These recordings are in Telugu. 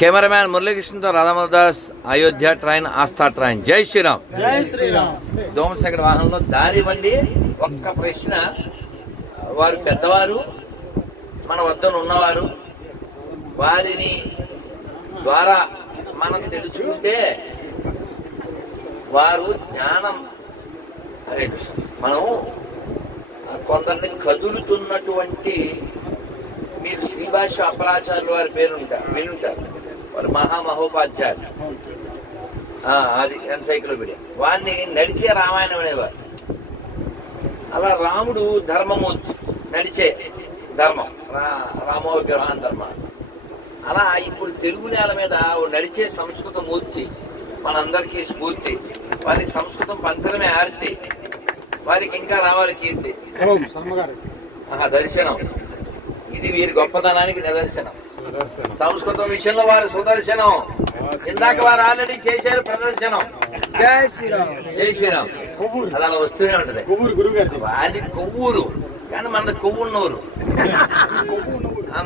కెమెరామ్యాన్ మురళీకృష్ణతో రాధామోహన్ అయోధ్య ట్రైన్ ఆస్థా ట్రైన్. జై శ్రీరామ్. దోమశేఖర వాహనంలో దారివ్వండి. ఒక్క ప్రశ్న, వారు పెద్దవారు, మన వద్ద ఉన్నవారు, వారిని ద్వారా మనం తెలుసుకుంటే వారు జ్ఞానం. హరే కృష్ణ. మనం కొందరిని కదులుతున్నటువంటి, మీరు శ్రీభాష అపరాచార్యుల వారి పేరు వినుంటారు. వారు మహామహోపాధ్యాయులు. అది ఎన్సైక్లోపీడియా. వారిని నడిచే రామాయణం అనేవారు. అలా రాముడు ధర్మమూర్తి, నడిచే ధర్మం, రామో విగ్రహం ధర్మ. అలా ఇప్పుడు తెలుగు నేల మీద నడిచే సంస్కృత మూర్తి మనందరికీ స్ఫూర్తి. వారికి సంస్కృతం పంచడమే ఆర్తి, వారికి ఇంకా రావాలి కీర్తి. దర్శనం ఇది వీరి గొప్పతనానికి నిదర్శనం. సంస్కృతం విషయంలో వారు సుదర్శనం. ఇందాక వారు ఆల్రెడీ చేశారు ప్రదర్శనం. జై శ్రీరామ్. జై శ్రీరామ్. అది అలా వస్తూనే ఉంటది. అది కొవ్వూరు కానీ మనది కొవ్వున్నూరు.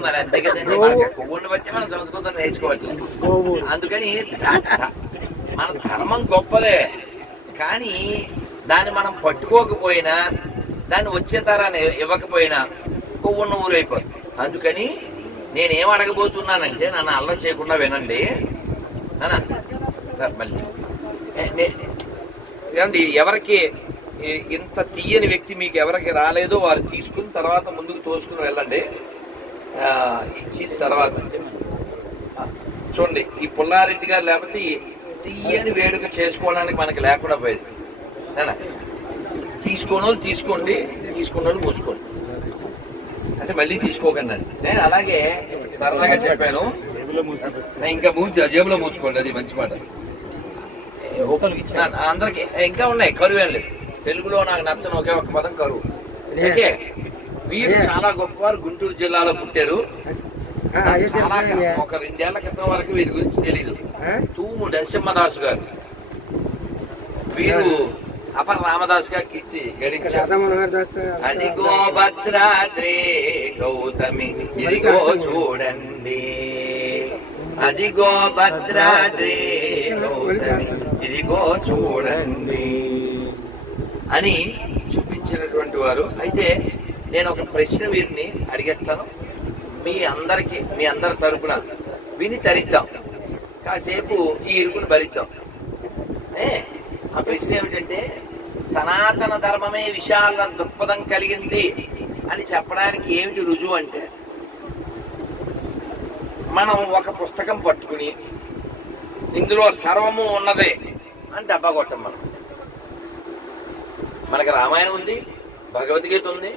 మరి అంతే కదండి. కొవ్వుని బట్టి మనం సంస్కృతం నేర్చుకోవట్లేదు. అందుకని మన ధర్మం గొప్పదే, కానీ దాన్ని మనం పట్టుకోకపోయినా, దాన్ని వచ్చే తరాన్ని ఇవ్వకపోయినా కొవ్వున్న ఊరైపోతుంది. అందుకని నేనేం అడగబోతున్నానంటే, నన్ను అల్లరి చేయకుండా వినండి అన్నా. మళ్ళీ ఏమండి, ఎవరికి ఇంత తీయని వ్యక్తి మీకు ఎవరికి రాలేదో వారు తీసుకుని తర్వాత ముందుకు తోసుకుని వెళ్ళండి. ఇచ్చిన తర్వాత చూడండి, ఈ పుల్లారెడ్డి గారు లేకపోతే తీయని వేడుక చేసుకోవడానికి మనకి లేకుండా పోయేది. తీసుకోనోళ్ళు తీసుకోండి, తీసుకున్నోళ్ళు మూసుకోండి. అంటే మళ్ళీ తీసుకోకండి అండి. నేను అలాగే సరదాగా చెప్పాను. ఇంకా జేబులో మూసుకోండి, అది మంచి మాట. అందరికి ఇంకా ఉన్నాయి, కరువు ఏం లేదు. తెలుగులో నాకు నచ్చని ఒకే ఒక్క పదం కరువు. ఓకే, వీరు చాలా గొప్పవారు. గుంటూరు జిల్లాలో పుట్టారు. చాలా ఒక 2 ఏళ్ల క్రితం వరకు వీరి గురించి తెలీదు. తూము నరసింహదాసు గారు, వీరు అపర రామదాస్ గా కీర్తి గడించారు. అదిగో భద్రాద్రి గౌతమి ఇదిగో చూడండి, అదిగో భద్రాద్రి గౌతమి ఇదిగో చూడండి అని చూపించినటువంటి వారు. అయితే నేను ఒక ప్రశ్న వీరిని అడిగేస్తాను. మీ అందరి తరపున విని తరిద్దాం, కాసేపు ఈ ఇరుకును భరిద్దాం. ఆ ప్రశ్న ఏమిటంటే, సనాతన ధర్మమే విశాల దృక్పథం కలిగింది అని చెప్పడానికి ఏమిటి రుజువు అంటే, మనం ఒక పుస్తకం పట్టుకుని ఇందులో సర్వము ఉన్నదే అని డబ్బా కొట్టం. మనకి రామాయణం ఉంది, భగవద్గీత ఉంది,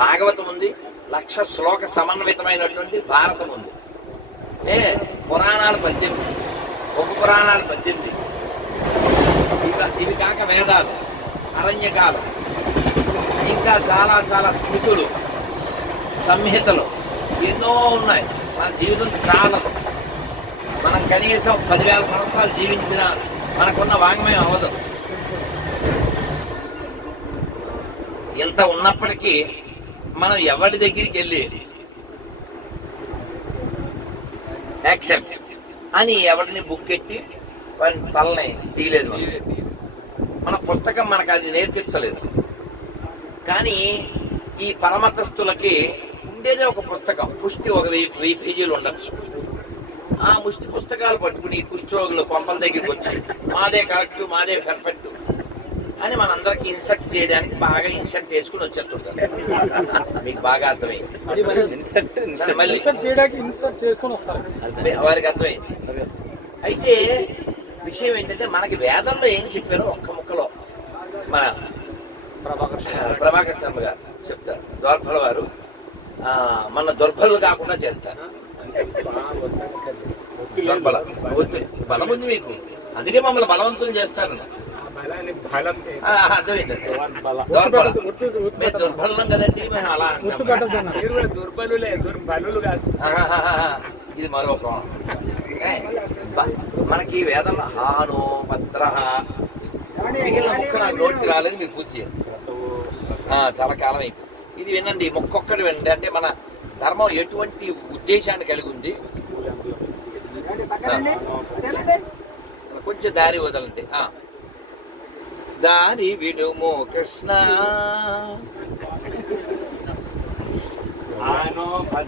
భాగవతం ఉంది, 1,00,000 శ్లోక సమన్వితమైనటువంటి భారతం ఉంది. పురాణాలు 18, ఉప పురాణాలు 18, ఇవి కాక వేదాలు, అరణ్యకాలు, ఇంకా చాలా చాలా స్మృతులు, సంహితలు ఎన్నో ఉన్నాయి. మన జీవితం చాలదు. మనం కనీసం 10,000 సంవత్సరాలు జీవించిన మనకున్న వాంగ్మయం అవ్వదు. ఇంత ఉన్నప్పటికీ మనం ఎవరి దగ్గరికి వెళ్ళి యాక్సెప్ట్ అని ఎవరిని బుక్ ఎట్టి వాడిని తలని తీయలేదు. మన పుస్తకం మనకు అది నేర్పించలేదు. కానీ ఈ పరమతస్తులకి ఉండేదే ఒక పుస్తకం. కుష్టి ఒక 1000 పేజీలు ఉండొచ్చు. ఆ ముష్టి పుస్తకాలు పట్టుకుని కుష్ఠరోగులు కొంపల దగ్గరికి వచ్చి మాదే కరెక్ట్, మాదే పర్ఫెక్ట్ అని మనందరికి ఇన్సర్ట్ చేయడానికి బాగా ఇన్సర్ట్ చేసుకుని వచ్చేస్తుంటారు. మీకు బాగా అర్థమైంది. వారికి అర్థమైంది. అయితే విషయం ఏంటంటే, మనకి వేదంలో ఏం చెప్పారో ఒక్క ముక్కలో మన ప్రభాకర్ శర్మ గారు చెప్తారు. దోర్బల వారు మన దుర్బలు కాకుండా చేస్తారు. బలం ఉంది మీకు, అందుకే మమ్మల్ని బలవంతులు చేస్తారు. అర్థమైంది. దుర్బలం కదండి మేము అలా అంటాం. ఇది మరో కోణం. మనకి వేదంలో హానో భద్ర మిగిలిన ముక్క నాకు నోటికి రాలేదు, మీరు పూర్తి చేయండి. చాలా కాలం అయిపోయింది. ఇది వినండి, ముక్కొక్కటి వినండి. అంటే మన ధర్మం ఎటువంటి ఉద్దేశాన్ని కలిగి ఉంది. కొంచెం దారి వదలండి. దారి విడుము కృష్ణ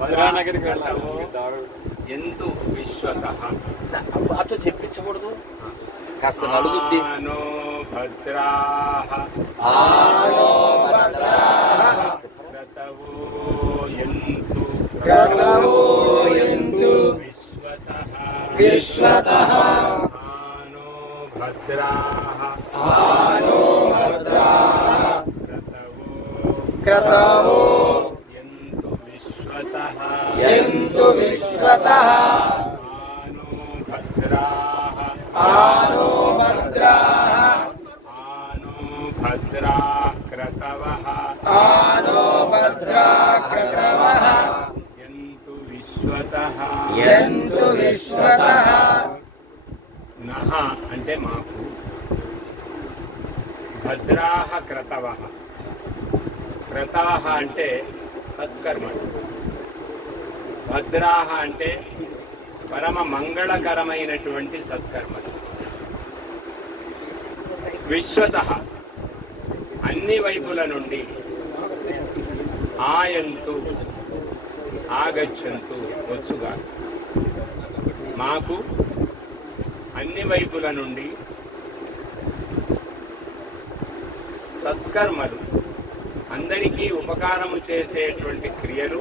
భద్రానగరికి వెళ్తాము. ఎందు విశ్వత అటు చెప్పించకూడదు, కాస్త నలుగుద్ది. यन्तु विश्वतः आनो भद्राः आनो भद्राः क्रतवः यन्तु विश्वतः నహ అంటే మాకు, భద్రాహ క్రతవః, క్రతాహ అంటే సత్కర్మలు, భద్రాహ అంటే పరమ మంగళకరమైనటువంటి సత్కర్మలు. విశ్వతః అన్ని వైపుల నుండి, ఆయంతు ఆగచ్చంతు వచ్చుగా, మాకు అన్ని వైపుల నుండి సత్కర్మలు, అందరికీ ఉపకారము చేసేటువంటి క్రియలు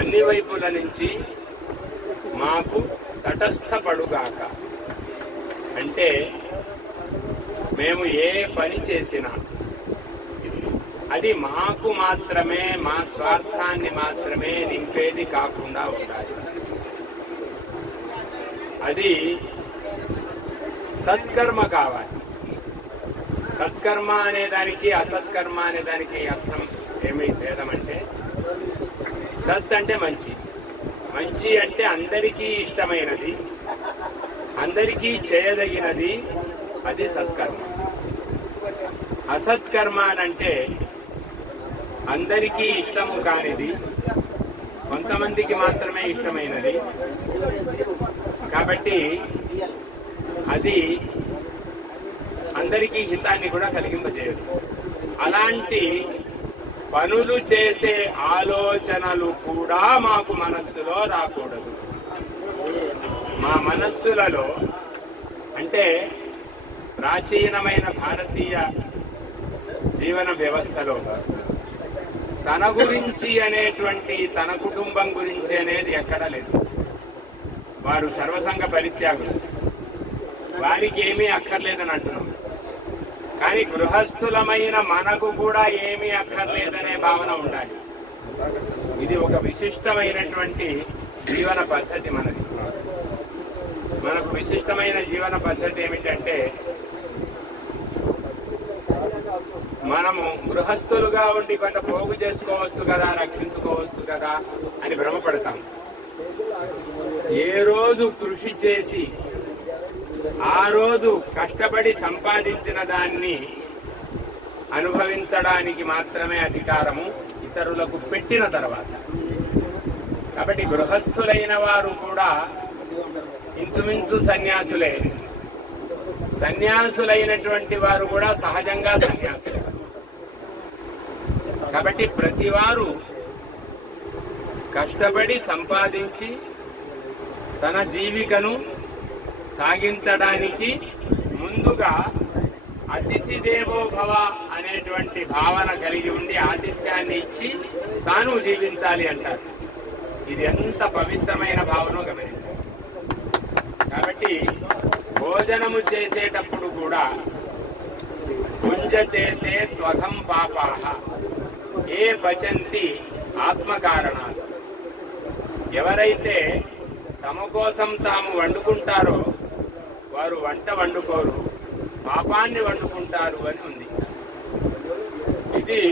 అన్ని వైపుల నుంచి మాకు తటస్థపడుగాక. అంటే మేము ఏ పని చేసినా అది మాకు మాత్రమే, మా స్వార్థాన్ని మాత్రమే నింపేది కాకుండా ఉండాలి. అది సత్కర్మ కావాలి. సత్కర్మ అనేదానికి అసత్కర్మ అనేదానికి అర్థం ఏమి భేదమంటే, సత్ అంటే మంచి, మంచి అంటే అందరికీ ఇష్టమైనది, అందరికీ చేయదగినది, అది సత్కర్మ. అసత్కర్మ అంటే అందరికీ ఇష్టము కానిది, కొంతమందికి మాత్రమే ఇష్టమైనది, కాబట్టి అది అందరికీ హితాన్ని కూడా కలిగింపజేయదు. అలాంటి పనులు చేసే ఆలోచనలు కూడా మాకు మనస్సులో రాకూడదు. మా మనస్సులలో అంటే ప్రాచీనమైన భారతీయ జీవన వ్యవస్థలో తన గురించి అనేటువంటి, తన కుటుంబం గురించి అనేది ఎక్కడా లేదు. వారు సర్వసంగ పరిత్యాగులు, వారికి ఏమీ అక్కర్లేదని అంటున్నాం. కానీ గృహస్థులమైన మనకు కూడా ఏమీ అక్కర్లేదనే భావన ఉండాలి. ఇది ఒక విశిష్టమైనటువంటి జీవన పద్ధతి మనది. మనకు విశిష్టమైన జీవన పద్ధతి ఏమిటంటే, మనము గృహస్థులుగా ఉండి కొంత పోగు చేసుకోవచ్చు కదా, రక్షించుకోవచ్చు కదా అని భ్రమపడతాం. ఏ రోజు కృషి చేసి ఆ రోజు కష్టపడి సంపాదించిన దాన్ని అనుభవించడానికి మాత్రమే అధికారము ఇతరులకు పెట్టిన తర్వాత. కాబట్టి గృహస్థులైన వారు కూడా ఇంచుమించు సన్యాసులే. సన్యాసులైనటువంటి వారు కూడా సహజంగా సన్యాసులే. కాబట్టి ప్రతివారు కష్టపడి సంపాదించి తన జీవికను సాగించడానికి ముందుగా అతిథి దేవో భవ అనేటువంటి భావన కలిగి ఉండి ఆతిథ్యాన్ని ఇచ్చి తాను జీవించాలి అంటారు. ఇది ఎంత పవిత్రమైన భావనో గమనించాలి. కాబట్టి భోజనము చేసేటప్పుడు కూడా కుంజతే త్వఘం పాపాహ ఏ పచంతి ఆత్మకారణాలు. ఎవరైతే తమ కోసం తాము వండుకుంటారో వారు వంట వండుకోరు, పాపాన్ని వండుకుంటారు అని ఉంది. ఇది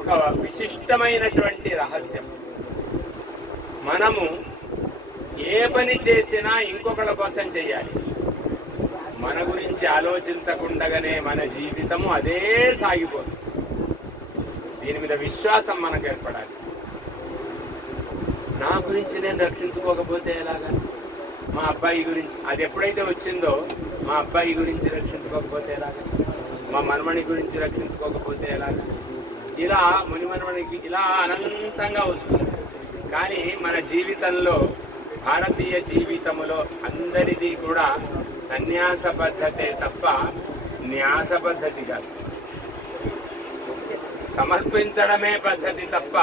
ఒక విశిష్టమైనటువంటి రహస్యం. మనము ఏ పని చేసినా ఇంకొకళ్ళ కోసం చెయ్యాలి. మన గురించి ఆలోచించకుండగానే మన జీవితము అదే సాగిపోతుంది. దీని మీద విశ్వాసం మనకు ఏర్పడాలి. నా గురించి నేను రక్షించుకోకపోతే ఎలాగా? మా అబ్బాయి గురించి అది ఎప్పుడైతే వచ్చిందో, మా అబ్బాయి గురించి రక్షించుకోకపోతే ఎలాగా? మా మనమణి గురించి రక్షించుకోకపోతే ఎలాగా? ఇలా మునిమనమణికి ఇలా అనంతంగా వస్తుంది. కానీ మన జీవితంలో, భారతీయ జీవితంలో అందరిది కూడా సన్యాస పద్ధతే తప్ప న్యాస పద్ధతి కాదు. సమర్పించడమే పద్ధతి తప్ప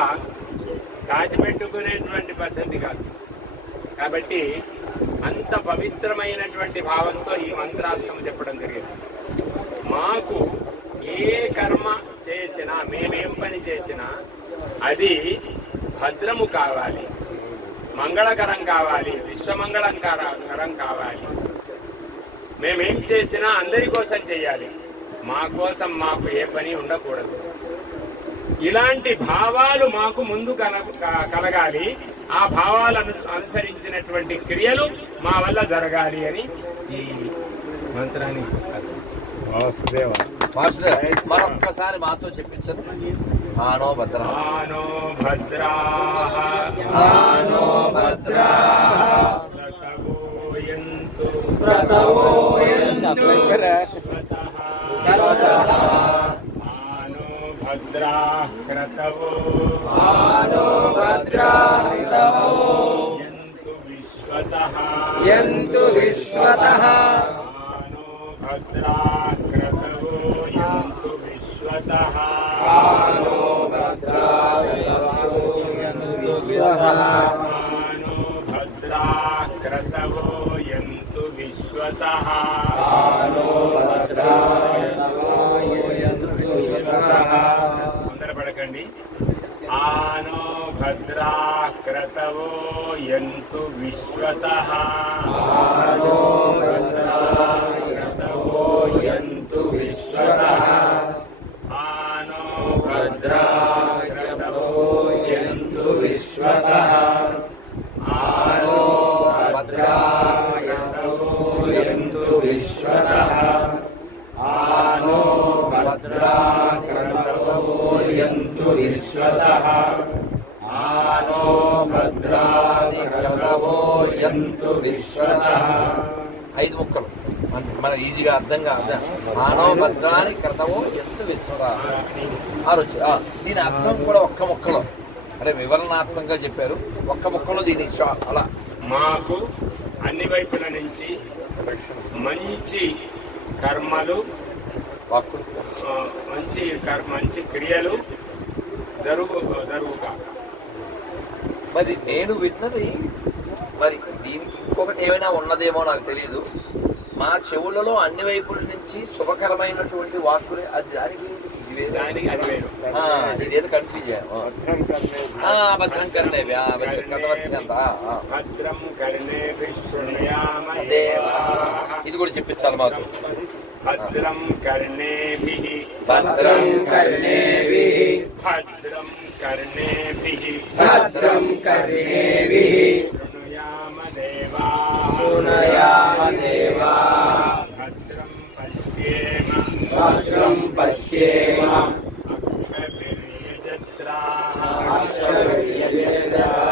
దాచిపెట్టుకునేటువంటి పద్ధతి కాదు. కాబట్టి అంత పవిత్రమైనటువంటి భావంతో ఈ మంత్రార్థం చెప్పడం జరిగింది. మాకు ఏ కర్మ చేసినా, మేమేం పని చేసినా అది భద్రము కావాలి, మంగళకరం కావాలి, విశ్వమంగళకరం కావాలి. మేమేం చేసినా అందరి కోసం చేయాలి, మా కోసం మాకు ఏ పని ఉండకూడదు. ఇలాంటి భావాలు మాకు ముందు కలగాలి. ఆ భావాలను అనుసరించినటువంటి క్రియలు మా వల్ల జరగాలి అని ఈ మంత్రాన్ని వాసుదేవ మరొక్కసారి మాతో చెప్పించదు. ఆనో భద్ర ఆనో భద్రా ఆనో భద్రా ప్రతవోయంతు భద్రా క్రతవో ఆనో భద్రా క్రతవో యంతు విశ్వతః ఆనో భద్రా క్రతవో యంతు విశ్వతః ఆనో భద్రా క్రతవో యంతు విశ్వతః ఆనో భద్రా క్రతవో యంతు విశ్వతః ఆనో భద్రా క్రతవో యంతు విశ్వతః. తొందరపడకండి. ఆనో భద్రా క్రతవో యంతు విశ్వతః ఆనో భద్రా క్రతవో యంతు విశ్వతః ఆనో భద్రా క్రతవో యంతు విశ్వతః ఆనో భద్రా క్రతవో యంతు విశ్వతః ఆనో భద్రా క్రతవో యంతు విశ్వతః ఆనో భద్రా క్రతవో యంతు విశ్వతః. 5 ముక్కలు మన ఈజీగా అర్థంగా అర్థం. ఆనో భద్రాని క్రతవో ఎంతు విశ్వరా ఆలోచన. దీని అర్థం కూడా ఒక్క ముక్కలో, అంటే వివరణాత్మకంగా చెప్పారు. ఒక్క ముక్కలో దీని అలా మాకు అన్ని వైపుల నుంచి మంచి కర్మలు, వాక్కులు మంచి క్రియలు జరుగుగా. మరి నేను విన్నది, మరి దీనికి ఇంకొకటి ఏమైనా ఉన్నదేమో నాకు తెలియదు. మా చెవులలో అన్ని వైపుల నుంచి శుభకరమైనటువంటి వాక్కులే. అది దానికి దానికి అది వేరు. ఇదేదో కన్ఫ్యూజ్ భద్రం కర్ణే కథవస్యంత భద్రం కర్ణేభిః శృణుయామ ఇది కూడా చెప్పించాలి మాకు. భద్రం కర్ణేభిః భద్రం కర్ణేభిః భద్రం కర్ణేభిః భద్రం కర్ణేభిః శృణుయామ దేవాః శృణుయామ దేవాః భద్రం పశ్యేమ భద్రం పశ్యేమ అక్షభిర్యజత్రాః అక్షభిర్యజత్రాః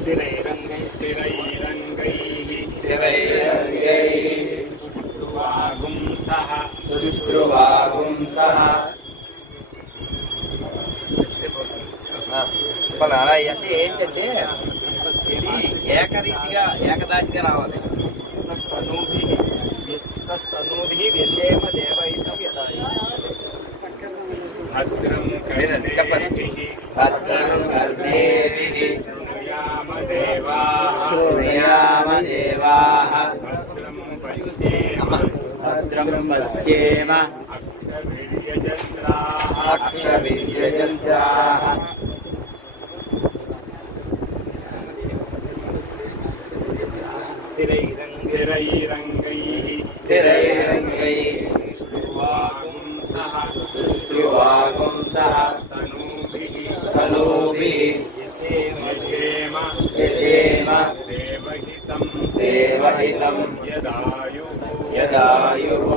స్థిరైరంగైః శుశ్రువాగుంసః శుశ్రువాగుంసః. అలా అంటే ఏంటంటే ఇది ఏకరీతిగా ఏకదాటిగా రావాలి. చెప్పండి. భద్రం కర్ణేభిః శృణుయామ దేవాః భద్రం పశ్యేమ అక్షభిర్యజత్రాః స్థిరైరంగైః శుశ్రువాగుంసః తనూభిః యశేమ దేవహితం యదాయుః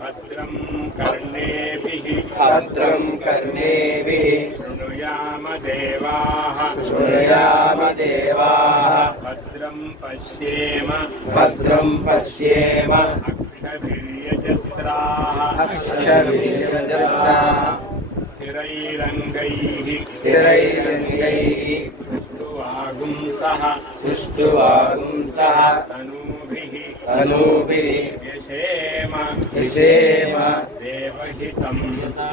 భద్రం కర్ణేభిః భద్రం కర్ణేభిః శృణుయామ దేవాః శృణుయామ దేవాః భద్రం పశ్యేమ భద్రం పశ్యేమ అక్షభిర్యజత్రాః అక్షభిర్యజత్రాః స్థిరైరంగైః స్థిరైరంగైః సుష్ఠువాగుంసః సుష్ఠువాగుంసః తనూభిః తనూభిః యశేమ యశేమ దేవహితం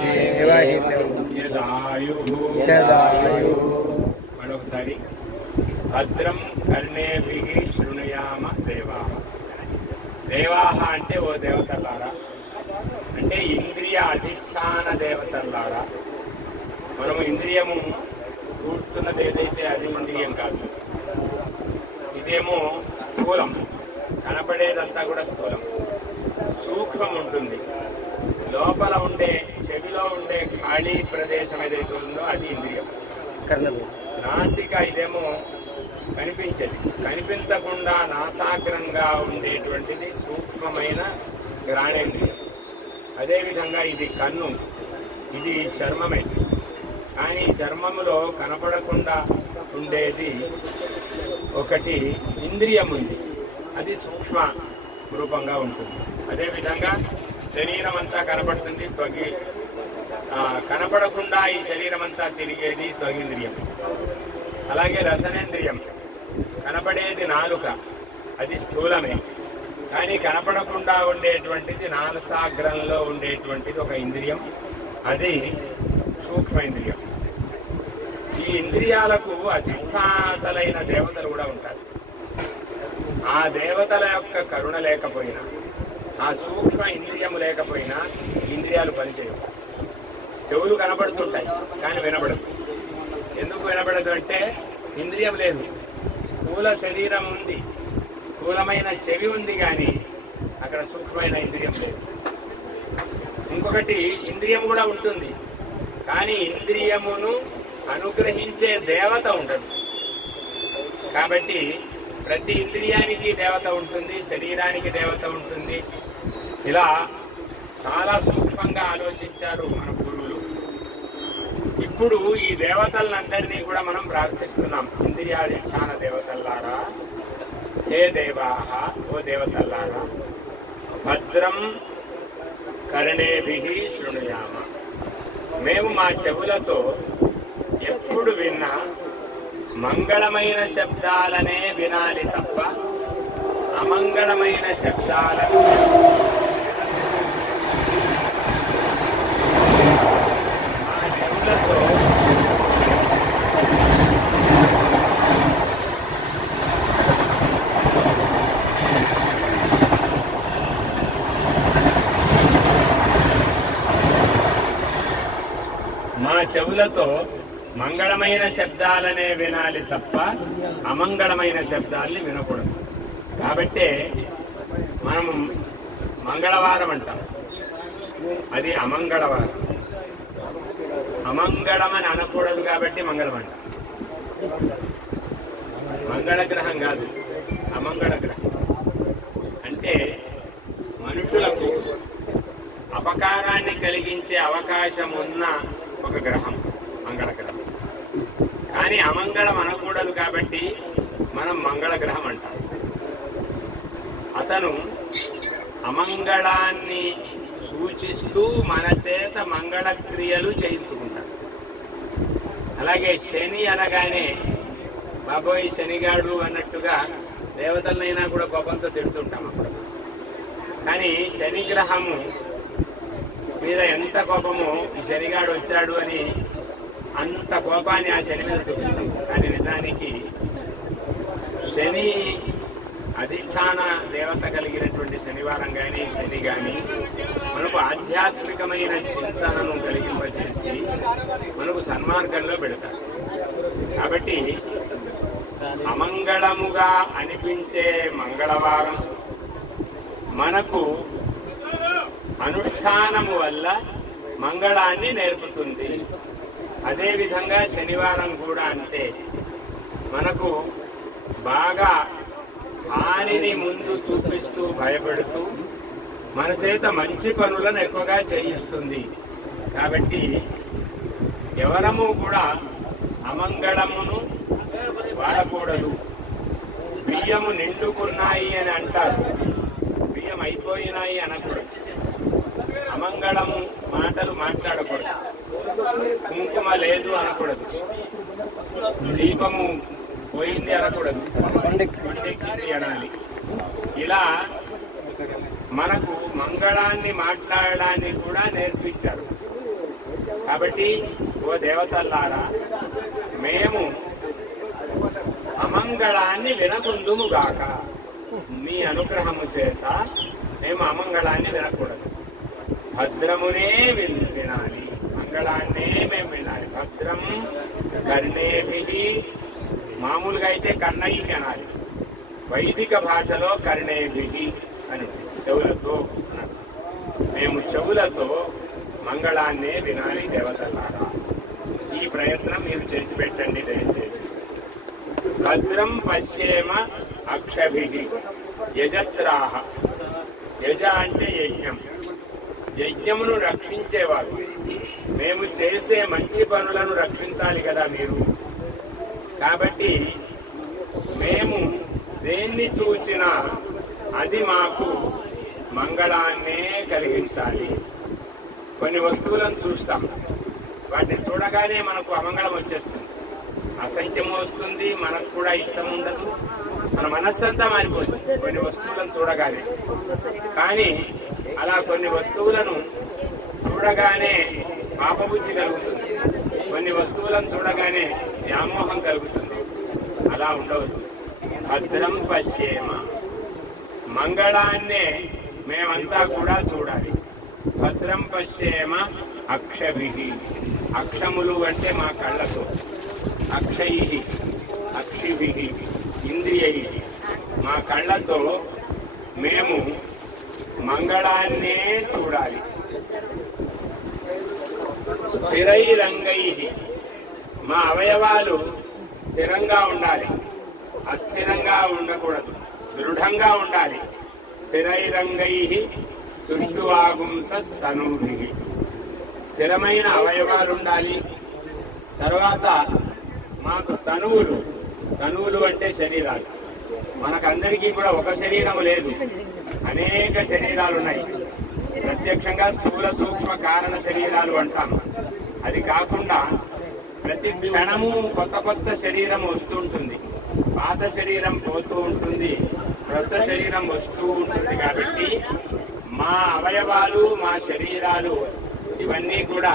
దేవహితం యదాయుః యదాయుః. మరొకసారి భద్రం కర్ణేభిః శృణుయామ దేవాః. దేవాః అంటే ఓ దేవతలారా, అంటే ఇంద్రియ అధిష్టాన దేవతలారా. మనము ఇంద్రియము చూస్తున్నది ఏదైతే అది ఇంద్రియం కాదు, ఇదేమో స్థూలం, కనపడేదంతా కూడా స్థూలం. సూక్ష్మం ఉంటుంది, లోపల ఉండే చెవిలో ఉండే ఖాళీ ప్రదేశం ఏదైతే ఉందో అది ఇంద్రియం. నాసిక ఇదేమో కనిపించేది, కనిపించకుండా నాసాగ్రంగా ఉండేటువంటిది సూక్ష్మమైన గ్రాణేంద్రియం. అదేవిధంగా ఇది కన్ను, ఇది చర్మమే. కానీ చర్మములో కనపడకుండా ఉండేది ఒకటి ఇంద్రియం ఉంది, అది సూక్ష్మ రూపంగా ఉంటుంది. అదేవిధంగా శరీరం అంతా కనపడుతుంది, కనపడకుండా ఈ శరీరం అంతా తిరిగేది త్వగింద్రియం. అలాగే రసనేంద్రియం, కనపడేది నాలుక, అది స్థూలమే. కానీ కనపడకుండా ఉండేటువంటిది నాలుకాగ్రంలో ఉండేటువంటిది ఒక ఇంద్రియం, అది సూక్ష్మ ఇంద్రియం. ఈ ఇంద్రియాలకు అధిష్టాతలైన దేవతలు కూడా ఉంటారు. ఆ దేవతల యొక్క కరుణ లేకపోయినా, ఆ సూక్ష్మ ఇంద్రియము లేకపోయినా ఇంద్రియాలు పనిచేయవు. చెవులు కనబడుతుంటాయి కానీ వినబడదు. ఎందుకు వినబడదు అంటే ఇంద్రియం లేదు. స్థూల శరీరం ఉంది, స్థూలమైన చెవి ఉంది, కానీ అక్కడ సూక్ష్మమైన ఇంద్రియం లేదు. ఇంకొకటి ఇంద్రియం కూడా ఉంటుంది, కానీ ఇంద్రియమును అనుగ్రహించే దేవత ఉండదు. కాబట్టి ప్రతి ఇంద్రియానికి దేవత ఉంటుంది, శరీరానికి దేవత ఉంటుంది. ఇలా చాలా సూక్ష్మంగా ఆలోచించారు మన గురువులు. ఇప్పుడు ఈ దేవతలందరినీ కూడా మనం ప్రార్థిస్తున్నాం. ఇంద్రియాధిష్టాన దేవతల్లారా, హే దేవాః, ఓ దేవతల్లారా, భద్రం కర్ణేభిః శృణుయామ. మేము మా చెవులతో ఎప్పుడు విన్నా మంగళమైన శబ్దాలనే వినాలి తప్ప అమంగళమైన శబ్దాలను మా చెవులతో మంగళమైన శబ్దాలనే వినాలి తప్ప అమంగళమైన శబ్దాల్ని వినకూడదు. కాబట్టే మనం మంగళవారం అంటాం, అది అమంగళవారం. అమంగళం అని అనకూడదు కాబట్టి మంగళం అంటాం. మంగళగ్రహం కాదు, అమంగళగ్రహం. అంటే మనుషులకు అపకారాన్ని కలిగించే అవకాశం ఉన్న ఒక గ్రహం మంగళగ్రహం. కానీ అమంగళం అనకూడదు కాబట్టి మనం మంగళగ్రహం అంటాం. అతను అమంగళాన్ని సూచిస్తూ మన చేత మంగళక్రియలు చేయించుకుంటాడు. అలాగే శని అనగానే బాబోయ్ శనిగాడు అన్నట్టుగా దేవతలనైనా కూడా కోపంతో తిడుతుంటాం అప్పుడు. కానీ శనిగ్రహము మీద ఎంత కోపమో ఈ శనిగాడు వచ్చాడు అని అంత కోపాన్ని ఆ శని మీద చూపిస్తాం. కానీ నిజానికి శని అధిష్టాన దేవత కలిగినటువంటి శనివారం కానీ శని కానీ మనకు ఆధ్యాత్మికమైన చింతనను కలిగింపజేసి మనకు సన్మార్గంలో పెడతారు. కాబట్టి అమంగళముగా అనిపించే మంగళవారం మనకు అనుష్ఠానము వల్ల మంగళాన్ని నేర్పుతుంది. అదేవిధంగా శనివారం కూడా అంతే, మనకు బాగా హానిని ముందు చూపిస్తూ భయపెడుతూ మన చేత మంచి పనులను ఎక్కువగా చేయిస్తుంది. కాబట్టి ఎవరము కూడా అమంగళమును వాడకూడదు. బియ్యము నిండుకున్నాయి అని అంటారు, బియ్యం అయిపోయినాయి అనకూడదు. అమంగళము మాటలు మాట్లాడకూడదు. కుంకుమ లేదు అనకూడదు. దీపము పోయింది అనకూడదు. కొండెక్కింది అనాలి. ఇలా మనకు మంగళాన్ని మాట్లాడడాన్ని కూడా నేర్పించారు. కాబట్టి ఓ దేవతల్లారా, మేము అమంగళాన్ని వినకుందుముగాక. మీ అనుగ్రహము చేత మేము అమంగళాన్ని వినకూడదు. భద్రమునే వినాలి, మంగళాన్నే మేము వినాలి. భద్రం కర్ణేభి, మామూలుగా అయితే కన్నయ్యి అనాలి, వైదిక భాషలో కర్ణేభి అని చెవులతో. మేము చెవులతో మంగళాన్నే వినాలి దేవతలారా. ఈ ప్రయత్నం మీరు చేసి పెట్టండి దయచేసి. భద్రం పశ్యేమ అక్షభిః యజత్రాః. యజ అంటే యజ్ఞం, యజ్ఞమును రక్షించేవారు. మేము చేసే మంచి పనులను రక్షించాలి కదా మీరు. కాబట్టి మేము దేన్ని చూచినా అది మాకు మంగళాన్నే కలిగించాలి. కొన్ని వస్తువులను చూస్తాం, వాటిని చూడగానే మనకు అమంగళం వచ్చేస్తుంది, అసహ్యం వస్తుంది, మనకు కూడా ఇష్టం ఉండదు, మన మనస్సంతా మారిపోతుంది కొన్ని వస్తువులను చూడగానే. కానీ అలా కొన్ని వస్తువులను చూడగానే పాపబుద్ధి కలుగుతుంది, కొన్ని వస్తువులను చూడగానే వ్యామోహం కలుగుతుంది. అలా ఉండవద్దు. భద్రం పశ్యేమ, మంగళాన్నే మేమంతా కూడా చూడాలి. భద్రం పశ్యేమ అక్షభిః. అక్షములు అంటే మా కళ్ళతో, అక్షైః అక్షిభిః ఇంద్రియైః, మా కళ్ళతో మేము మంగళాన్నే చూడాలి. స్థిరైరంగైః, మా అవయవాలు స్థిరంగా ఉండాలి, అస్థిరంగా ఉండకూడదు, దృఢంగా ఉండాలి. స్థిరైరంగైః తుష్టువాగుంసస్తనూభిః, స్థిరమైన అవయవాలు ఉండాలి. తర్వాత మాకు తనువులు, తనువులు అంటే శరీరాలు. మనకందరికీ కూడా ఒక శరీరం లేదు, అనేక శరీరాలు ఉన్నాయి. ప్రత్యక్షంగా స్థూల సూక్ష్మ కారణ శరీరాలు అంటాం. అది కాకుండా ప్రతి క్షణము కొత్త కొత్త శరీరం వస్తూ ఉంటుంది, పాత శరీరం పోతూ ఉంటుంది, కొత్త శరీరం వస్తూ ఉంటుంది. కాబట్టి మా అవయవాలు, మా శరీరాలు ఇవన్నీ కూడా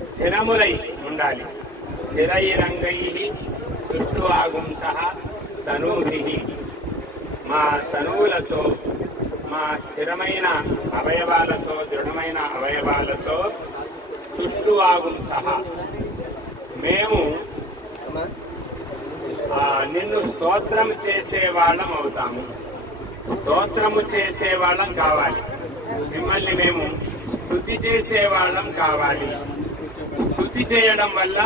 స్థిరములై ఉండాలి. స్థిరైరంగైః తుష్టువాగుంసః తనూభిః, మా తనువులతో, మా స్థిరమైన అవయవాలతో, దృఢమైన అవయవాలతో తుష్టువాగుంసః మేము నిన్ను స్తోత్రం చేసే వాళ్ళం అవుతాము. స్తోత్రము చేసే వాళ్ళం కావాలి. మిమ్మల్ని మేము స్తుతి చేసే వాళ్ళం కావాలి. స్తుతి చేయడం వల్ల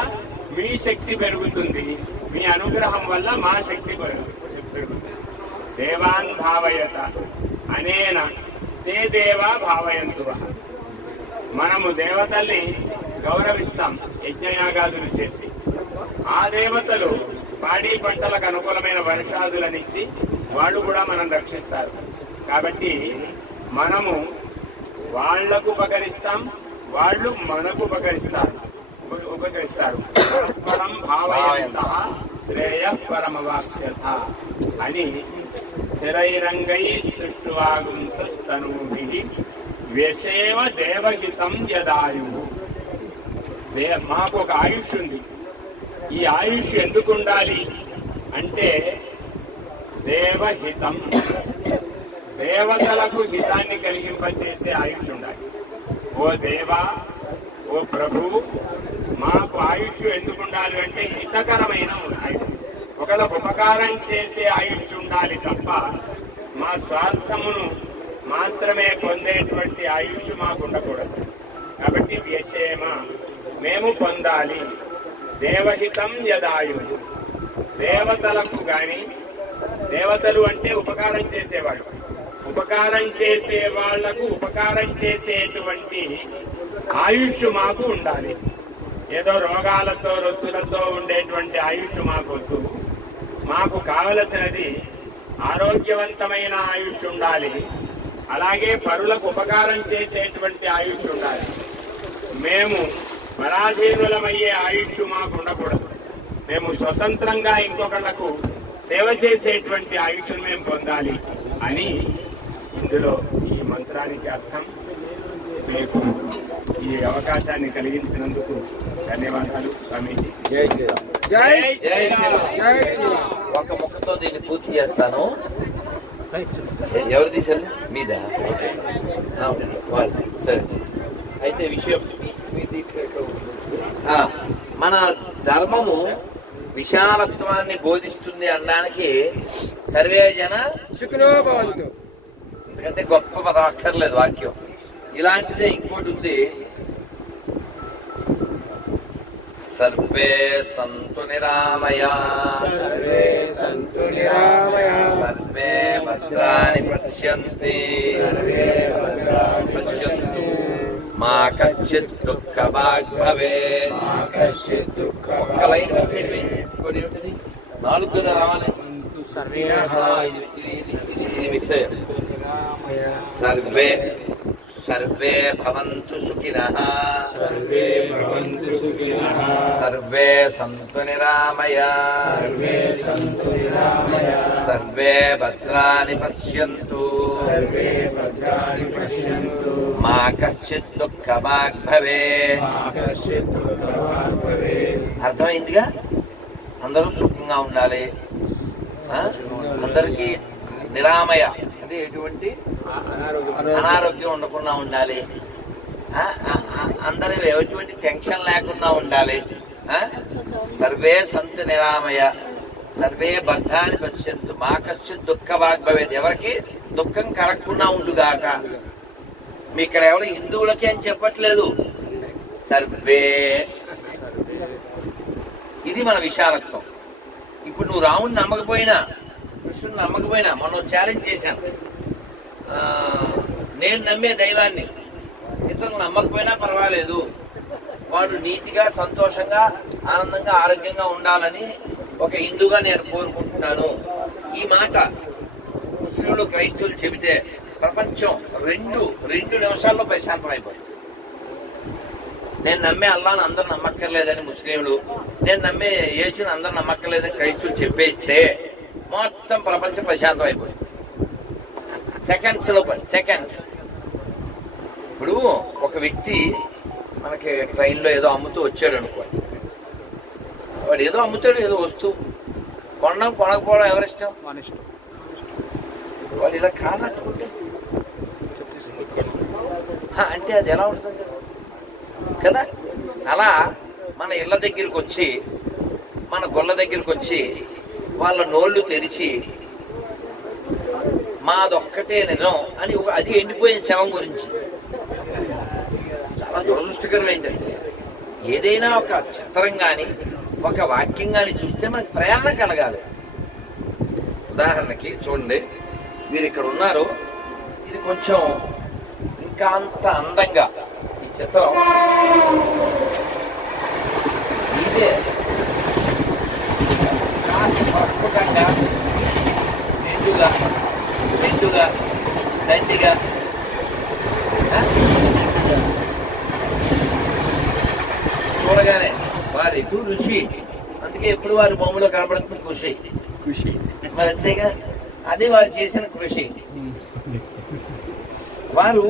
మీ శక్తి పెరుగుతుంది, మీ అనుగ్రహం వల్ల మా శక్తి పెరుగుతుంది. దేవాన్ భావయత అనేన తే దేవా భావయంతువ. మనము దేవతల్ని గౌరవిస్తాం యజ్ఞయాగాదులు చేసి. ఆ దేవతలు పాడి పంటలకు అనుకూలమైన వర్షాదులనిచ్చి వాళ్ళు కూడా మనం రక్షిస్తారు. కాబట్టి మనము వాళ్లకు ఉపకరిస్తాం, వాళ్ళు మనకు ఉపకరిస్తారు. పరస్పరం భావయంతః శ్రేయః పరమవాప్స్యథ అని స్థిరైరంగైః తుష్టువాగుంసస్తనూభిః వ్యశేవ దేవహితం యదాయుః. మాకు ఒక ఆయుష్ ఉంది. ఈ ఆయుష్ ఎందుకు ఉండాలి అంటే దేవహితం, దేవతలకు హితాన్ని కలిగింపచేసే ఆయుష్ ఉండాలి. ఓ దేవా, ఓ ప్రభు, మాకు ఆయుష్ ఎందుకు ఉండాలి అంటే హితకరమైన ఆయుష్, ఒకళ్ళకు ఉపకారం చేసే ఆయుష్ ఉండాలి తప్ప మా స్వార్థమును మాత్రమే పొందేటువంటి ఆయుష్ మాకు ఉండకూడదు. కాబట్టి వ్యశేమ, మేము పొందాలి. దేవహితం యదాయు, దేవతలకు గాని, దేవతలు అంటే ఉపకారం చేసేవాళ్ళు, ఉపకారం చేసే వాళ్లకు ఉపకారం చేసేటువంటి ఆయుష్ మాకు ఉండాలి. ఏదో రోగాలతో రొచ్చులతో ఉండేటువంటి ఆయుష్ మాకొద్దు. మాకు కావలసినది ఆరోగ్యవంతమైన ఆయుష్ ఉండాలి. అలాగే పరులకు ఉపకారం చేసేటువంటి ఆయుష్ ఉండాలి. మేము పరాధీనులమయ్యే ఆయుష్ మాకు ఉండకూడదు. మేము స్వతంత్రంగా ఇంకొకళ్లకు సేవ చేసేటువంటి ఆయుష్ను మేము పొందాలి అని ఇందులో ఈ మంత్రానికి అర్థం. మీకు ఈ అవకాశాన్ని కలిగించినందుకు ధన్యవాదాలు స్వామీజీ. జై శ్రీరామ్. జై శ్రీరామ్. ఒక ముక్కతో దీన్ని పూర్తి చేస్తాను. ఎవరు తీశారు? మీద. ఓకే, సరే. అయితే విషయం మన ధర్మము విశాలత్వాన్ని బోధిస్తుంది అనడానికి సర్వే జన సుఖినో భవంతు. ఎందుకంటే గొప్ప పదం అక్కర్లేదు వాక్యం. ఇలాంటిదే ఇంకోటి ఉంది. సర్వే సంతు నిరామయా, సర్వే సంతు నిరామయా, సర్వే భద్రాని పశ్యంతి, సర్వే భద్రాణి పశ్యంతు మా కశ్చిత్ దుఃఖభాగ్ భవేత్. మా కశ్చిత్ దుఃఖం ఒక్క లైన్ మిస్ అయిపోయింది. ఇంకోటి ఏమిటది? 4 కదా రావాలి. ఇది మిస్ అయ్యారు. సర్వే సర్వే భవంతు సుఖినః, సర్వే భవంతు సుఖినః, సర్వే సంతు నిరామయా, సర్వే సంతు నిరామయా, సర్వే భద్రాని పశ్యంతు, సర్వే భద్రాణి పశ్యంతు మా కశ్చిత్ దుఃఖభాగ్ భవేత్. మా కశ్చిత్ దుఃఖభాగ్ భవేత్. అర్థమైందిగా? అందరూ సుఖంగా ఉండాలి. అందరికీ నిరామయ అంటే ఎటువంటి అనారోగ్యం ఉండకుండా ఉండాలి. అందరూ ఎటువంటి టెన్షన్ లేకుండా ఉండాలి. సర్వే సంతు నిరామయ, సర్వే బద్ధాన్ని పశ్యంతు మా కశ్చిత్ దుఃఖభాగ్ భవేత్. ఎవరికి దుఃఖం కలగకుండా ఉండుగాక. మీ ఇక్కడ ఎవరు హిందువులకి అని చెప్పట్లేదు. సర్వే, ఇది మన విశాలత్వం. ఇప్పుడు నువ్వు రాముడిని నమ్మకపోయినా, కృష్ణుని నమ్మకపోయినా, మొన్న ఛాలెంజ్ చేశాను. నేను నమ్మే దైవాన్ని ఇతరులు నమ్మకపోయినా పర్వాలేదు, వాడు నీతిగా సంతోషంగా ఆనందంగా ఆరోగ్యంగా ఉండాలని ఒక హిందూగా నేను కోరుకుంటున్నాను. ఈ మాట ముస్లింలు క్రైస్తవులు చెబితే ప్రపంచం రెండు నిమిషాల్లో ప్రశాంతం అయిపోతుంది. నేను నమ్మే అల్లాను అందరు నమ్మక్కర్లేదని ముస్లింలు, నేను నమ్మే యేసుని అందరు నమ్మక్కర్లేదని క్రైస్తవులు చెప్పేస్తే మొత్తం ప్రపంచం ప్రశాంతం అయిపోయింది. సెకండ్స్. ఇప్పుడు ఒక వ్యక్తి మనకి ట్రైన్లో ఏదో అమ్ముతూ వచ్చాడు అనుకోండి. వాడు ఏదో అమ్ముతాడు, ఏదో వస్తువు. కొనడం కొనకపోవడం ఎవరిష్టం? వాడు ఇలా కానట్టుకుంటే అంటే అది ఎలా ఉంటుంది కదా. అలా మన ఇళ్ళ దగ్గరికి వచ్చి, మన గొల్ల దగ్గరికి వచ్చి వాళ్ళ నోళ్ళు తెరిచి మాదొక్కటే నిజం అని అది ఎండిపోయిన శవం గురించి. చాలా దురదృష్టకరం ఏంటంటే ఏదైనా ఒక చిత్రం కానీ ఒక వాక్యం కానీ చూస్తే మనకు ప్రేరణ కలగాలి. ఉదాహరణకి చూడండి, మీరు ఇక్కడ ఉన్నారు, ఇది కొంచెం ఇంకా అంత అందంగా ఈ చిత్రం ఇదే కాస్త ప్రస్ఫుటంగా నిండుగా దండిగా చూడగానే వారి ఋషి, అందుకే ఎప్పుడు వారి మొమ్మలో కనబడుతుంది కృషి. మరి అంతేగా, అది వారు చేసిన కృషి. వారు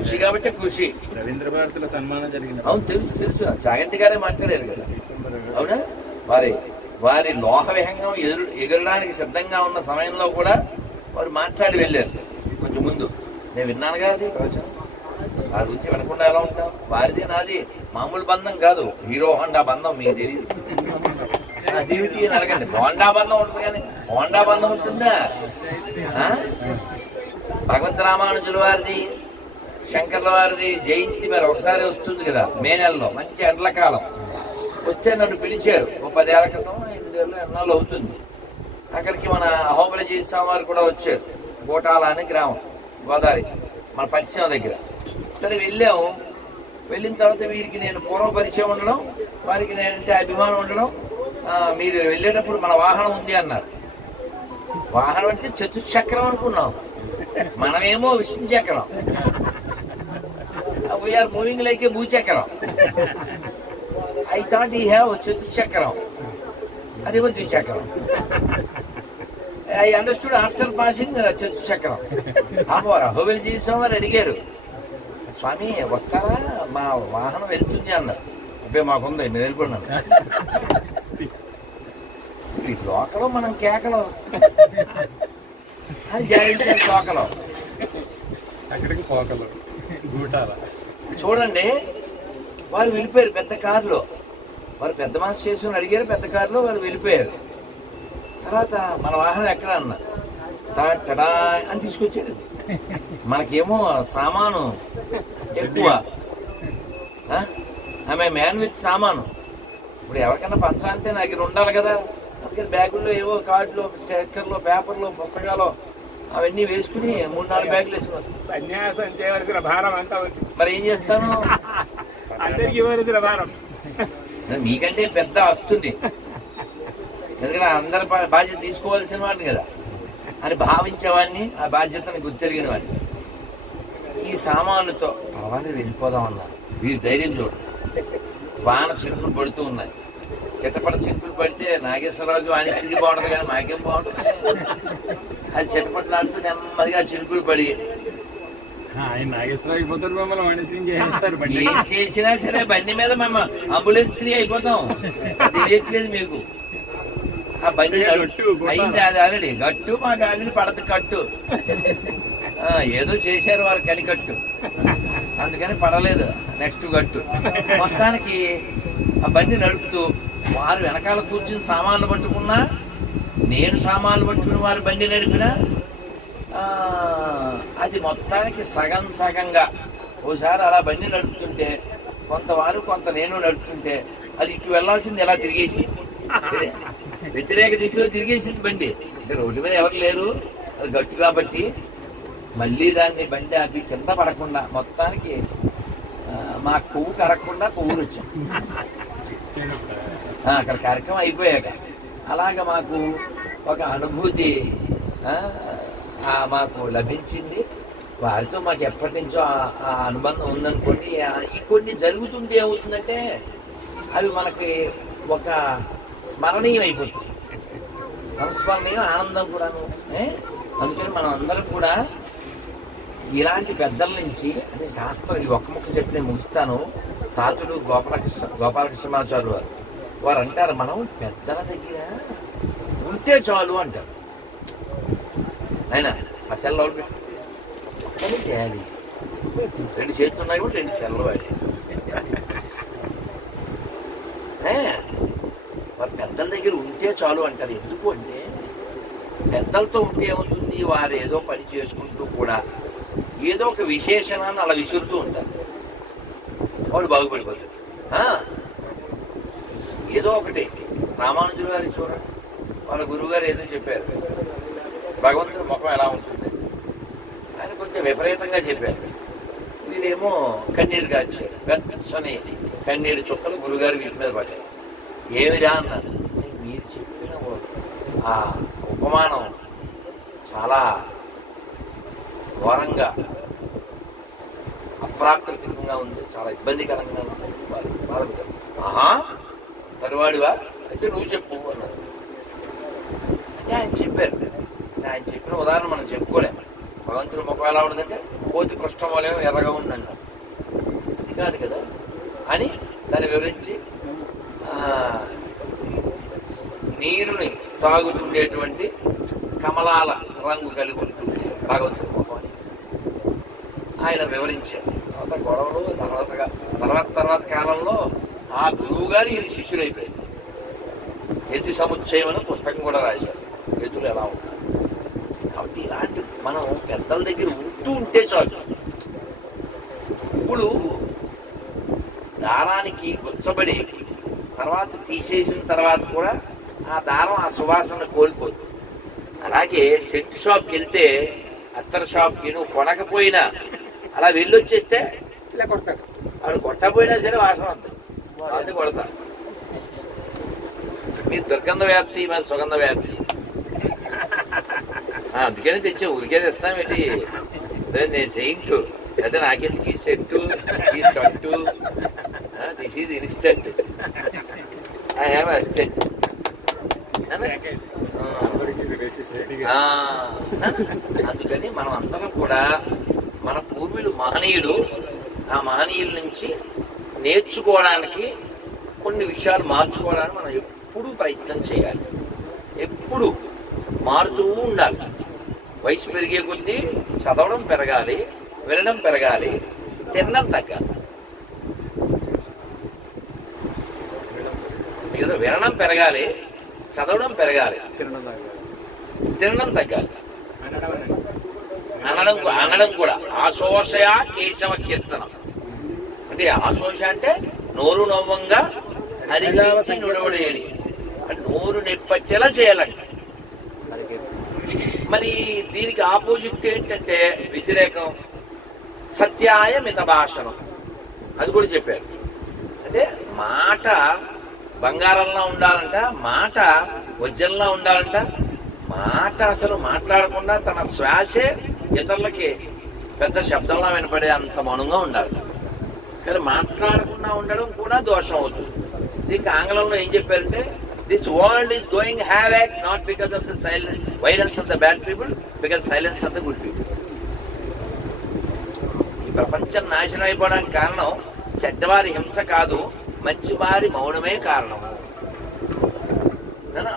ఋషి కాబట్టి కృషి. రవీంద్ర భారతిలో సన్మానం జరిగింది. అవును, తెలుసు. చాగంటి గారే మాట్లాడారు కదా. అవునా? వారి లోహ విహంగం ఎగరడానికి సిద్ధంగా ఉన్న సమయంలో కూడా వారు మాట్లాడి వెళ్ళారు. కొంచెం ముందు నేను విన్నాను కదా అది ప్రవచనం. ఆ గురించి వినకుండా ఎలా ఉంటాం? వారిది నాది మామూలు బంధం కాదు, హీరో హోండా బంధం. మీకు తెలియదు అదేమిటి అని అడగండి. హోండా బంధం ఉంటుంది కానీ హోండా బంధం ఉంటుందా? భగవంత్ రామానుజుల వారిది, శంకర్ల వారిది జయంతి మరి ఒకసారి వస్తుంది కదా, మే నెలలో, మంచి ఎండల కాలం వస్తే నన్ను పిలిచారు. ఓ 10 ఏళ్ల క్రితం, 8 ఏళ్ళు ఎన్నాళ్ళు అవుతుంది. అక్కడికి మన అహోబలజీ స్వామి వారు కూడా వచ్చారు. కోటాల అనే గ్రామం, గోదావరి మన పట్టిసీమ దగ్గర. సరే వెళ్ళాము. వెళ్ళిన తర్వాత వీరికి నేను పూర్వ పరిచయం ఉండడం, వారికి నేనంటే అభిమానం ఉండడం. మీరు వెళ్ళేటప్పుడు మన వాహనం ఉంది అన్నారు. వాహనం అంటే చతుశ్చక్రం అనుకున్నాం, మనమేమో విష్ణు చక్రం. వీఆర్ మూవింగ్ లైక్ ఏ భూచక్రం. ఐ థాట్ ఈ హ్యావ్ చతుశ్చక్రం, అదేమో ద్విచక్రం. ఐ అండర్స్టూడ్ ఆఫ్టర్ పాసింగ్ చతుశ్చక్రం. హోబెల్జీ స్వామి వారు అడిగారు, స్వామి వస్తారా, మా వాహనం వెళ్తుంది అన్నారు. అబ్బే మాకుంది, మీరు వెళ్ళిపోయినాను. ఈ లోకలో మనం కేకలో అది జాయించాలి. లోకలో అక్కడికి పోకలు గూటాల చూడండి, వారు వెళ్ళిపోయారు పెద్ద కారులో. వారు పెద్ద మనసు చేసుకుని అడిగారు, పెద్ద కారులో వారు వెళ్ళిపోయారు. తర్వాత మన వాహనం ఎక్కడ అన్నారు, టడా అని తీసుకొచ్చారు. మనకేమో సామాను ఎక్కువ, ఆమె మ్యాన్ విత్ సామాను. ఇప్పుడు ఎవరికైనా పంచా అంటే నాకు ఇది ఉండాలి కదా. అందుకని బ్యాగుల్లో ఏవో కార్డులు, స్టిక్కర్లు, పేపర్లు, పుస్తకాలు అవన్నీ వేసుకుని 3-4 బ్యాగులు వేసుకుని వస్తాను. సన్యాసం చేయవలసిన భారం అంతా ఉంది. మరి ఏం చేస్తాను, అందరికి ఇవ్వవలసిన భారం. మీకంటే పెద్ద వస్తుంది, ఎందుకంటే అందరి బాధ్యత తీసుకోవాల్సిన వాడిని కదా అని భావించేవాడిని, ఆ బాధ్యతను గుర్తెరిగిన వాడిని. ఈ సామాన్లతో పర్వాలేదు వెళ్ళిపోదాం అన్నారు. వీరి ధైర్యం చూడు. వాన చినుకులు పడుతూ ఉన్నాయి. చిట్టపడ చినుకులు పడితే నాగేశ్వరరాజు ఆయన తిరిగి బాగుంటుంది, కానీ మాకేం బాగుంటుంది. అది చిట్టపట్లాడుతూ నెమ్మదిగా చినుకులు పడి ఆయన నాగేశ్వరరావు అయిపోతారు, మమ్మల్ని మనిషిని చేస్తారు. ఏం చేసినా సరే బండి మీద మేము అంబులెన్స్ అయిపోతాం. తెలియట్లేదు మీకు. ఆ బండి అయింది, అది ఆల్రెడీ గట్టు, మాకు ఆల్రెడీ పడదు కట్టు. ఏదో చేశారు వారు కలికట్టు, అందుకని పడలేదు. నెక్స్ట్ గట్టు. మొత్తానికి ఆ బండి నడుపుతూ వారు వెనకాల కూర్చుని సామాన్లు పట్టుకున్నా, నేను సామాన్లు పట్టుకుని వారు బండి నడిపినా, అది మొత్తానికి సగం సగంగా. ఓసారి అలా బండి నడుపుతుంటే కొంతవారు కొంత నేను నడుపుతుంటే అది ఇటు వెళ్లాల్సింది ఎలా తిరిగేసి వ్యతిరేక దిశలో తిరిగేసింది బండి. అంటే రోడ్డు మీద ఎవరు లేరు, అది గట్టు కాబట్టి మళ్ళీ దాన్ని బండి ఆపి కింద పడకుండా మొత్తానికి మా పువ్వు కరగకుండా పువ్వులు వచ్చాం. అక్కడ కార్యక్రమం అయిపోయాక అలాగ మాకు ఒక అనుభూతి మాకు లభించింది. వారితో మాకు ఎప్పటి నుంచో ఆ అనుబంధం ఉందనుకోండి. ఈ కొన్ని జరుగుతుంది ఏమవుతుందంటే అవి మనకి ఒక స్మరణీయం అయిపోతుంది, సంస్మరణీయం, ఆనందం కూడాను. అందుకని మనం అందరం కూడా ఇలాంటి పెద్దల నుంచి అంటే శాస్త్రం ఈ ఒక్క ముక్క చెప్పి నేను ముగిస్తాను. సాతుడు గోపాలకృష్ణమాచార్య వారు అంటారు, మనం పెద్దల దగ్గర ఉంటే చాలు అంటారు. అయినా ఆ సెల్లో పెట్టి చేయాలి, 2 చేతులు ఉన్నాయి కూడా 2 సెల్లు వాడి. వారు పెద్దల దగ్గర ఉంటే చాలు అంటారు. ఎందుకు అంటే పెద్దలతో ఉంటే ఏమవుతుంది, వారు ఏదో పని చేసుకుంటూ కూడా ఏదో ఒక విశేషణాన్ని అలా విసురుతూ ఉంటారు. వాడు బాగుపడిపోతాడు. ఏదో ఒకటి రామానుజుల గారికి చూడండి, వాళ్ళ గురువు గారు ఏదో చెప్పారు, భగవంతుడి ముఖం ఎలా ఉంటుంది, ఆయన కొంచెం విపరీతంగా చెప్పారు. వీరేమో కన్నీరు కాచారు. గచ్చని కన్నీరు చుక్కలు గురుగారు వీటి మీద పడ్డారు. ఏమిరా అన్నారు. మీరు చెప్పిన ఆ ఉపమానం చాలా ఘోరంగా అప్రాకృతికంగా ఉంది, చాలా ఇబ్బందికరంగా ఉంది. బాధపడ్డారు. తరువాడివా అయితే నువ్వు చెప్పు అన్నారు. అంటే ఆయన చెప్పారు. ఆయన చెప్పిన ఉదాహరణ మనం చెప్పుకోలేము. భగవంతుడి ముఖం ఎలా ఉండదంటే కోతి పృష్ఠమూలేమో ఎర్రగా ఉందన్నారు. అది కాదు కదా అని దాన్ని వివరించి నీరుని తాగుతుండేటువంటి కమలాల రంగు కలిగి ఉంటుంది భగవంతుడి ముఖం అని ఆయన వివరించారు. తర్వాత గొడవలు తర్వాత కాలంలో ఆ గురువు గారు ఇది శిష్యులైపోయారు. యతి సముచ్చయం అని పుస్తకం కూడా రాశారు, యతులు ఎలా ఉంటారు. కాబట్టి ఇలాంటి మనం పెద్దల దగ్గర ఉంటూ ఉంటే చాలు. ఇప్పుడు దారానికి గుచ్చబడి తర్వాత తీసేసిన తర్వాత కూడా ఆ దారం ఆ సువాసన కోల్పోదు. అలాగే సెంట్ షాప్కి వెళ్తే అత్తర్ షాప్కి నువ్వు కొనకపోయినా అలా వెళ్ళొచ్చేస్తే ఇలా కొడతాడు. వాడు కొట్టపోయినా సరే వాసన వస్తుంది, అది కొడతా. మీ దుర్గంధ వ్యాప్తి, మరి సుగంధ వ్యాప్తి. అందుకని తెచ్చే ఊరికే తెస్తాం ఏంటి? నేను సెయింట్ అయితే నాకెందుకు ఈ సెంటు, ఈ stunt, this is instant, I have assistant. అందుకని మనం అందరం కూడా మన పూర్వీకులు మహనీయులు, ఆ మహనీయుల నుంచి నేర్చుకోవడానికి, కొన్ని విషయాలు మార్చుకోవడానికి మనం ఎప్పుడూ ప్రయత్నం చేయాలి, ఎప్పుడు మారుతూ ఉండాలి. వయసు పెరిగే కొద్దీ చదవడం పెరగాలి, వినడం పెరగాలి, తినడం తగ్గాలి. ఏదో వినడం పెరగాలి, చదవడం పెరగాలి, తినడం తగ్గాలి. అనడం కూడా ఆశోషయ కేశవ కీర్తనం అంటే, ఆశోష అంటే నోరు నవ్వంగా అరిచి నుడవడేది, నోరు నెప్పట్టేలా చేయాలంట. మరి దీనికి ఆపోజిట్ ఏంటంటే వ్యతిరేకం, సత్యాయ మిత భాషణం. అది కూడా చెప్పారు. అంటే మాట బంగారంలా ఉండాలంట, మాట వజ్రంలా ఉండాలంట. మాట అసలు మాట్లాడకుండా తన శ్వాసే ఇతరులకి పెద్ద శబ్దంలా వినపడే అంత మౌనంగా ఉండాలి. కానీ మాట్లాడకుండా ఉండడం కూడా దోషం అవుతుంది. దీనికి ఆంగ్లంలో ఏం చెప్పారంటే, this world is going havoc not because of the violence of the bad people, because silence of the good people. ఈ ప్రపంచం నాశనం అయిపోవడానికి కారణం చెడ్డవారి హింస కాదు, మంచివారి మౌనమే కారణం.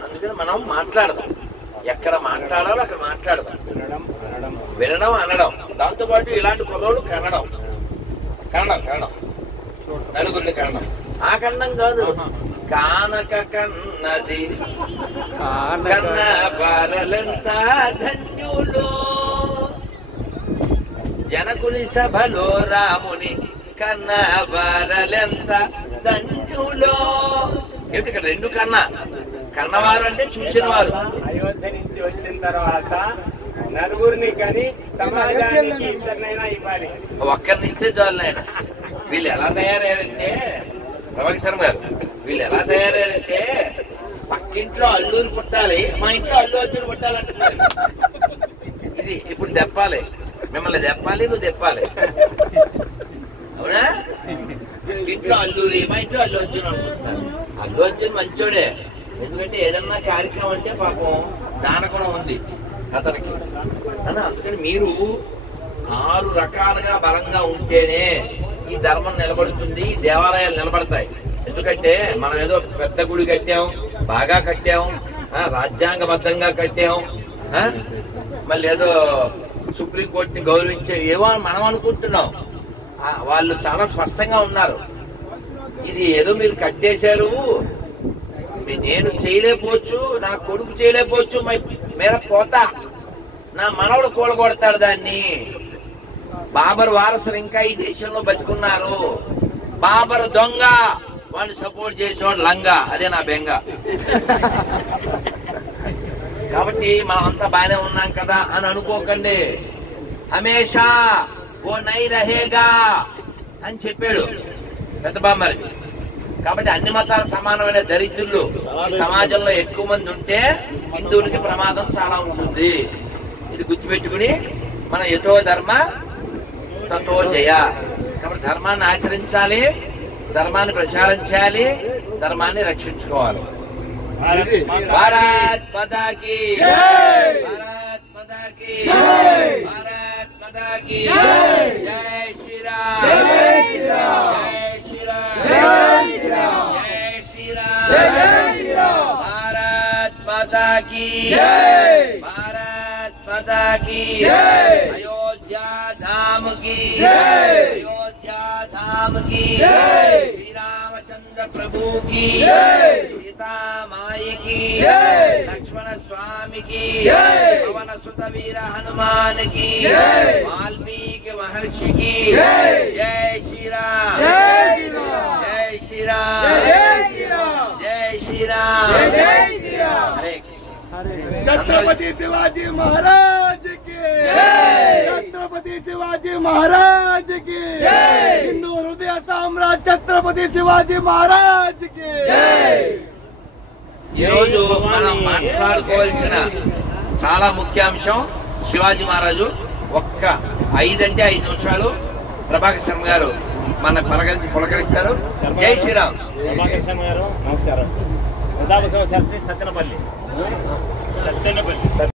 అందుకని మనం మాట్లాడదాం, ఎక్కడ మాట్లాడాలో అక్కడ మాట్లాడదాం, వినడం అనడం, దాంతోపాటు ఇలాంటి కుర్రోళ్ళు కనడం, నలుగురిని కనడం. ఆ కన్నం కాదు, కానక కన్నది కన్న బాలలెంత ధన్యులో, జనకుని సభలో రాముని కన్న బాలలెంత ధన్యులో. ఏమిటి ఇక్కడ రెండు కన్నవారు అంటే చూసిన వారు. అయోధ్య నుంచి వచ్చిన తర్వాత నలుగురిని కానీ సమాజానికి ఇద్దరినైనా ఇవ్వాలి, ఒక్కరిని ఇస్తే చాలు. ఆయన వీళ్ళు ఎలా తయారయ్యారంటే, ప్రభాకర్ గారు వీళ్ళు ఎలా తయారయ్యారంటే, పక్కింట్లో అల్లూరు పుట్టాలి, మా ఇంట్లో అల్లు అర్జున్ పుట్టాలంటున్నారు. ఇది ఇప్పుడు తెప్పాలి, మిమ్మల్ని తెప్పాలి, నువ్వు తెప్పాలి, అవునా? ఇంట్లో అల్లూరి, మా ఇంట్లో అల్లు అర్జున్ అనుకుంటున్నారు. అల్లు అర్జున్ మంచోడే, ఎందుకంటే ఏదన్నా కార్యక్రమం అంటే పాపం దానగుణం ఉంది అతనికి. అందుకని మీరు 6 రకాలుగా బలంగా ఉంటేనే ఈ ధర్మం నిలబడుతుంది, దేవాలయాలు నిలబడతాయి. ఎందుకంటే మనం ఏదో పెద్ద గుడి కట్టాం, బాగా కట్టాం, రాజ్యాంగబద్ధంగా కట్టాం, మళ్ళీ ఏదో సుప్రీంకోర్టుని గౌరవించే ఏవో మనం అనుకుంటున్నాం. వాళ్ళు చాలా స్పష్టంగా ఉన్నారు. ఇది ఏదో మీరు కట్టేశారు, నేను చేయలేకపోవచ్చు, నా కొడుకు చేయలేకపోవచ్చు, మేర పోతా, నా మనవడు కూలగొడతాడు దాన్ని. బాబర్ వారసులు ఇంకా ఈ దేశంలో బతుకున్నారు. బాబర్ దొంగ, వాడిని సపోర్ట్ చేసేవాడు లంగా, అదే నా బెంగ. కాబట్టి మనం అంతా బాగానే ఉన్నాం కదా అని అనుకోకండి. హమేషా ఓ నై రహేగా అని చెప్పాడు పెద్ద బామ్మరిది. కాబట్టి అన్ని మతాలు సమానమైన దరిద్రులు ఈ సమాజంలో ఎక్కువ మంది ఉంటే హిందువులకి ప్రమాదం చాలా ఉంటుంది. ఇది గుర్తుపెట్టుకుని మన యథో ధర్మ తతో జయ. కాబట్టి ధర్మాన్ని ఆచరించాలి, ధర్మాన్ని ప్రచారం చేయాలి, ధర్మాన్ని రక్షించుకోవాలి. భారత్ మాతా కీ జై, భారత్ మాతా కీ జై, భారత్ మాతా కీ జై. జై శ్రీరామ్, జై శ్రీరామ్, జై శ్రీరామ్, జై శ్రీరామ్, జై శ్రీరామ్, జై శ్రీరామ్. భారత్ మాతా కీ జై, భారత్ మాతా కీ జై. అయోధ్య ధాम की जय, अयोध्या धाम की जय. श्री रामचंद्र प्रभु की जय, सीता माई की जय, लक्ष्मण स्वामी की जय, पवन सुत वीर हनुमान की जय, वाल्मीकि महर्षि की जय. जय श्री राम, जय श्री राम, जय श्री राम, जय श्री राम, जय श्री राम, जय श्री राम. हरे छत्रपति शिवाजी महाराज की जय. छत्रपति शिवाजी महाराज की हिंदू हृदय साम्राट छत्रपति शिवाजी महाराज की ఈ రోజు మనం మాట్లాడుకోవాల్సిన చాలా ముఖ్యాంశం శివాజీ మహారాజు. ఒక్క 5 నిమిషాలు ప్రభాకర్ శర్మ గారు మన పులకరిస్తారు. జై శ్రీరామ్. ప్రభాకర్ శర్మ గారు నమస్కారం. ప్రతాప శాస్త్రి సత్తెనపల్లి